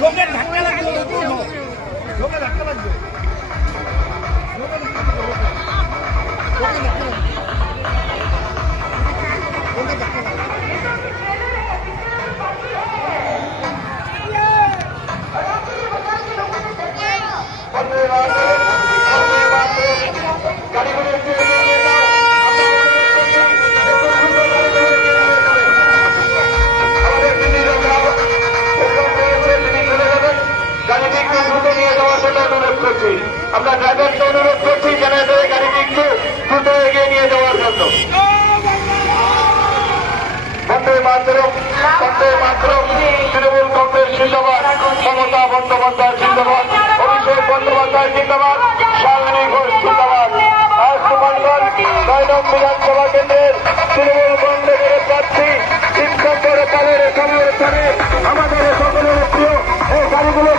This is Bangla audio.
লোকের ধাক্কা লাগবে, লোকের ধাক্কা লাগবে। আমরা ড্রাইভারকে অনুরোধ করছি যেন গাড়িটি একটু দ্রুত এগিয়ে নিয়ে যাওয়ার জন্য। বন্দে মাতরম, বন্দে মাতরম। তৃণমূল কংগ্রেস জিন্দাবাদ, মমতা বন্দ্যোপাধ্যায় জিন্দাবাদ, অভিষেক বন্দ্যোপাধ্যায় জিন্দাবাদ, শালিনী ঘোষ জিন্দাবাদ। আজ সুমনগঞ্জ ৯ নং বিধানসভা কেন্দ্রের তৃণমূল কংগ্রেসের প্রার্থী শিবশঙ্কর পালের সমর্থনে আমাদের সকলের প্রিয় এই গাড়িগুলো